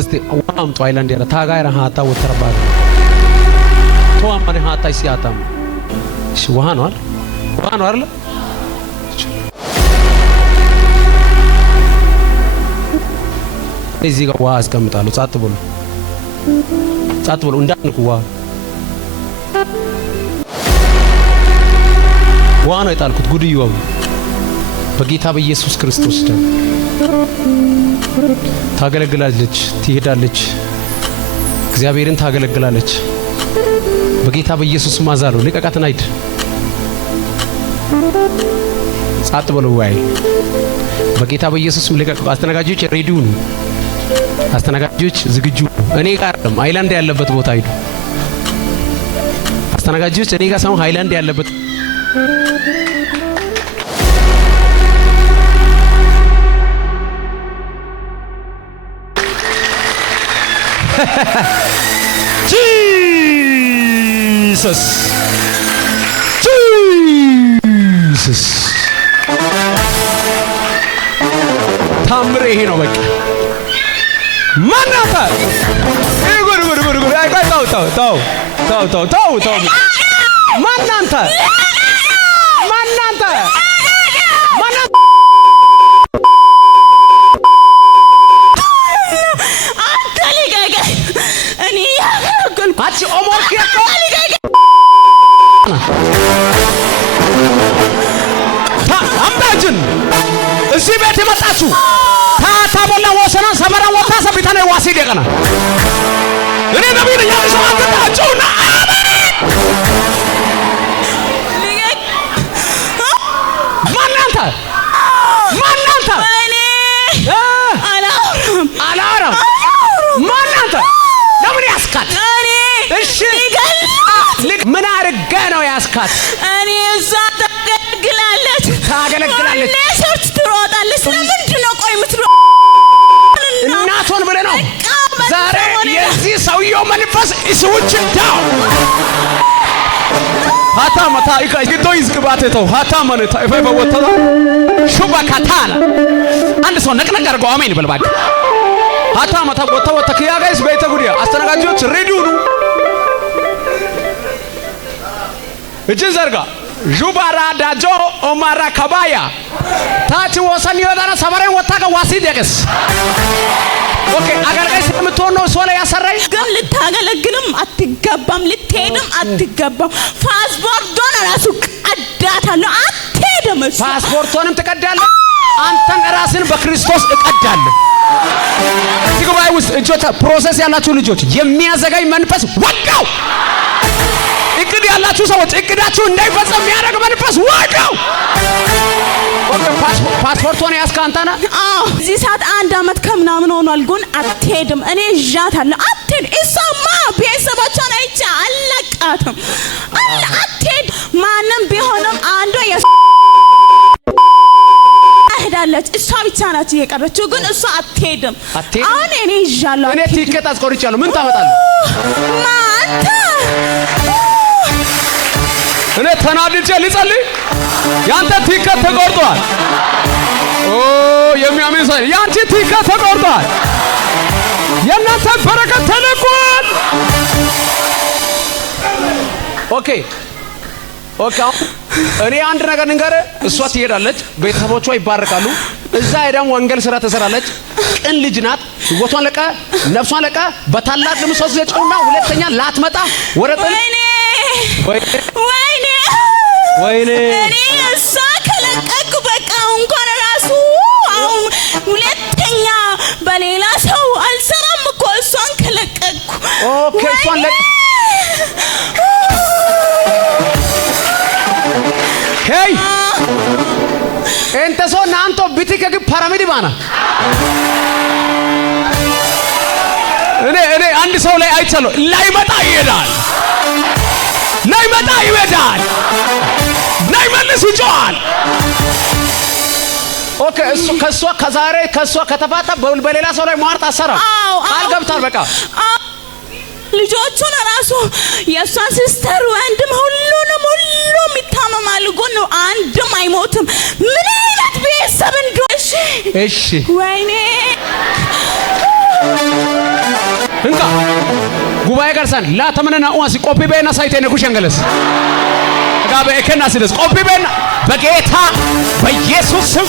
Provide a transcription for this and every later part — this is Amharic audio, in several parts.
እስቲ ዋምጡ አይላንድ ያለ ታጋይራ ሃታ ወተረባለ ተዋማኔ ሃታ ሲያታም እሺ ውሃ ነው አይደል እዚህ ጋር ውሃ አስቀምጣለሁ ጻጥ ብሎ እንዳንኩ ውሃ ነው የጣልኩት ጉድዩው በጌታ በኢየሱስ ክርስቶስ ደም ታገለግላለች ትሄዳለች እግዚአብሔርን ታገለግላለች በጌታ በኢየሱስ ማዛለው ልቀቃትና ሂድ ጻጥ ብሎ ወይ በጌታ በኢየሱስ ልቀቅ አስተናጋጆች ሬዲው ነው አስተናጋጆች ዝግጁ እኔ ጋርም ሃይላንድ ያለበት ቦታ ሂዱ አስተናጋጆች እኔ ጋር ሳይሆን ሃይላንድ ያለበት Jesus ታምሬ ይሄ ነው በቃ ማናታ ጉድ አይ ታው ማናንተ አቺ ኦሞርኬቶ አምባጅን እዚህ ቤት የመጣችሁ ታታቦላ ወሰና ሰመራ ወታ ሰቢታና ዋሲ ደቀና እኔ ነብይ ነኝ ያለው አትታጩና ማናንተ እኔ አላራ ማናንተ ለምን ያስካት እሺ ምን አርገ ነው ያስካት እኔ እዛ ታገለግላለች ለሰርች ትሮጣለች ለምንድን ነው ቆይ ምትሮ እናቶን ብለ ነው ዛሬ የዚህ ሰውየው መንፈስ እስውጭ ዳው ሃታ ማታ ይቀይቶ ይዝግባተው ሃታ ማነታ ይፈወተው ሹባካታላ አንድ ሰው ነቅነቅ አድርገው አሜን በልባክ ሃታ ማታ ወተው ተከያጋይስ ቤተ ጉዲያ አስተናጋጆች ሬዲዮ ነው እጅን ዘርጋ ጁባራ ዳጆ ኦማራ ከባያ ታች ወሰን ይወጣና ሰመራን ወጣከ ዋሲ ደቀስ ኦኬ አገልጋይ ስለምትሆን ነው ሶላ ያሰራይ ግን ልታገለግልም አትገባም ልትሄድም አትገባም ፓስፖርቱን ራሱ ቀዳታለሁ አትሄድም ፓስፖርቱንም ትቀዳለህ አንተን ራስን በክርስቶስ እቀዳለሁ ሲጉባኤ ውስጥ እጆታ ፕሮሰስ ያላችሁ ልጆች የሚያዘጋይ መንፈስ ወጋው እቅድ ያላችሁ ሰዎች እቅዳችሁ እንዳይፈጸም የሚያደርግ መንፈስ ወጋው ፓስፖርቱን ያስካንታና እዚህ ሰዓት 1 አመት ከምናምን ሆኗል ግን አትሄድም እኔ ዣታለሁ አትሄድ እሷማ ቤተሰቦቿን አይቼ አለቃትም አትሄድ ማንም ቢሆንም አንዷ ሄዳለች እሷ ብቻ ናት የቀረችው ግን እሷ አትሄድም አሁን እኔ ይዣለሁ እኔ ቲኬት አስቆርጫለሁ ምን ታመጣለህ ማንተ እኔ ተናድጄ ልጸልይ ያንተ ቲኬት ተቆርጧል የሚያምን ሰው ያንቺ ቲኬት ተቆርጧል የናንተ በረከት ተለቋል ኦኬ እኔ አንድ ነገር ንገረ እሷ ትሄዳለች ቤተሰቦቿ ይባረካሉ እዛ ሄዳም ወንጌል ስራ ትሰራለች ቅን ልጅ ናት ህይወቷን ለቀ ነፍሷን ለቀ በታላቅ ልምሶስ ዘጨውና ሁለተኛ ላትመጣ ወረጠን ወይኔ እኔ እሷ ከለቀኩ በቃ እንኳን ራሱ አሁን ሁለተኛ በሌላ ሰው አልሰራም እኮ እሷን ከለቀኩ ኦኬ እሷን ለቀ ሄይ እንተሶ ናንቶ ቢቲከግ ፓራሚድ ባና እኔ አንድ ሰው ላይ አይቻለሁ ላይመጣ ይሄዳል ላይመልስ ይጮሃል ኦኬ እሱ ከዛሬ ከሷ ከተፋታ በሌላ ሰው ላይ ማርታ አሰራ አልገብታል በቃ ልጆቹን ራሱ የሷ ሲስተር ወንድም ሁሉንም ይታመማሉ ግን አንድም አይሞትም ምን አይነት ቤተሰብ እንደሆነ እሺ እሺ ወይኔ Garsan la tamana uansi copy bena saite ne kushangalas ጋበ እከናስደስ ኮፒ በና በጌታ በኢየሱስ ስም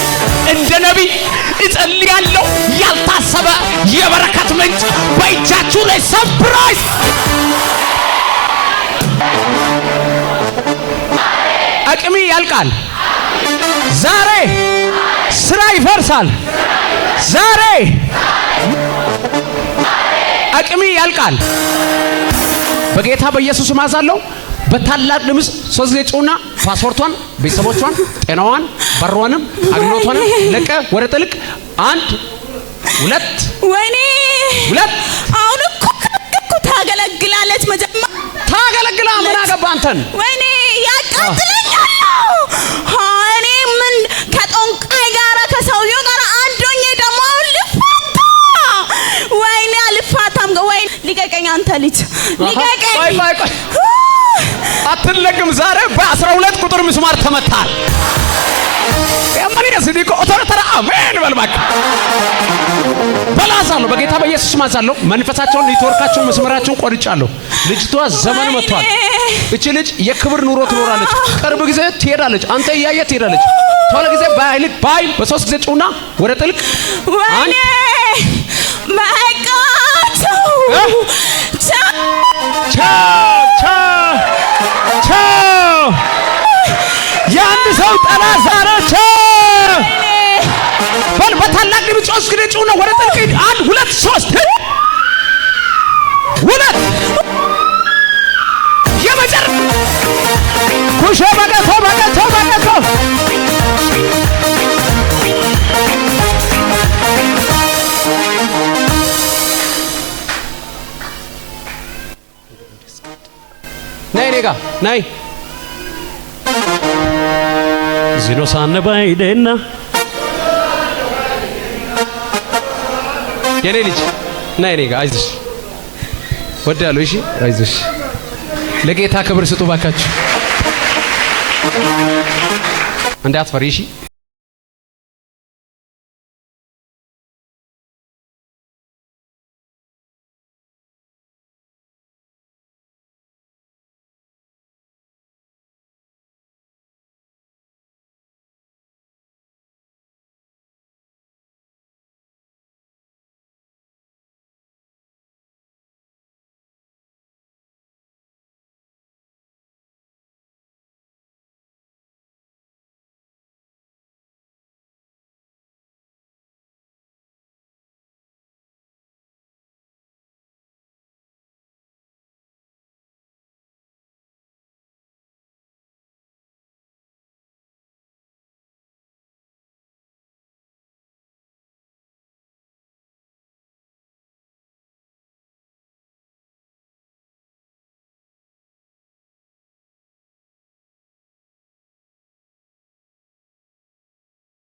እንደ ነብይ እጸልያለሁ ያልታሰበ የበረከት ምንጭ በእጃችሁ ላይ ሰርፕራይዝ አቅሚ ያልቃል ዛሬ ስራ ይፈርሳል ዛሬ አቅሚ ያልቃል በጌታ በኢየሱስ ስም አዛለሁ በታላቅ ድምጽ ሶስት ጊዜና ፓስፖርቷን ቤተሰቦቿን ጤናዋን በሯንም አግሎቷን ለቀ ወደ ጥልቅ 1 2 ወይኔ 2 አሁን እኮ ታገለግላለች መጀመሪያ ታገለግላ ምን አገባ አንተን ወይኔ ያቃጥለኛል እኔ ምን ከጦንቃይ ጋር ከሰውየው ጋር አንዶኝ ደሞ ልፋታ ወይኔ አልፋታም ወይኔ ሊቀቀኝ አንተ ልጅ ሊቀቀኝ ቆይ አትለቅም ዛሬ በ12 ቁጥር ምስማር ተመታል ያማኒያ ሲዲኮ ኦቶራተራ አሜን በልማክ በላዛለሁ በጌታ በኢየሱስ ማዛለሁ መንፈሳቸውን ኔትወርካቸውን መስመራቸውን ቆርጫለሁ ልጅቷ ዘመን መጥቷል እቺ ልጅ የክብር ኑሮ ትኖራለች ቅርብ ጊዜ ትሄዳለች አንተ ያየ ትሄዳለች ቶሎ ጊዜ ባይ በሶስት ጊዜ ጩና ወደ ጥልቅ ወይኔ ማይቃቱ ያንድ ሰው ጠላት ዛሬ በታላቅ ድምጽ ወስግደው ነው ወደ ጥልቅ 1 2 3 ሁለት የመጨር ኩሽ በቀቶ ናይ ኔጋ ናይ ዚኖ ሳነ ባይደና የኔ ልጅ ናይ ኔጋ አይዞሽ ወዳለው እሺ አይዞሽ ለጌታ ክብር ስጡ ባካችሁ እንዳትፈሪ እሺ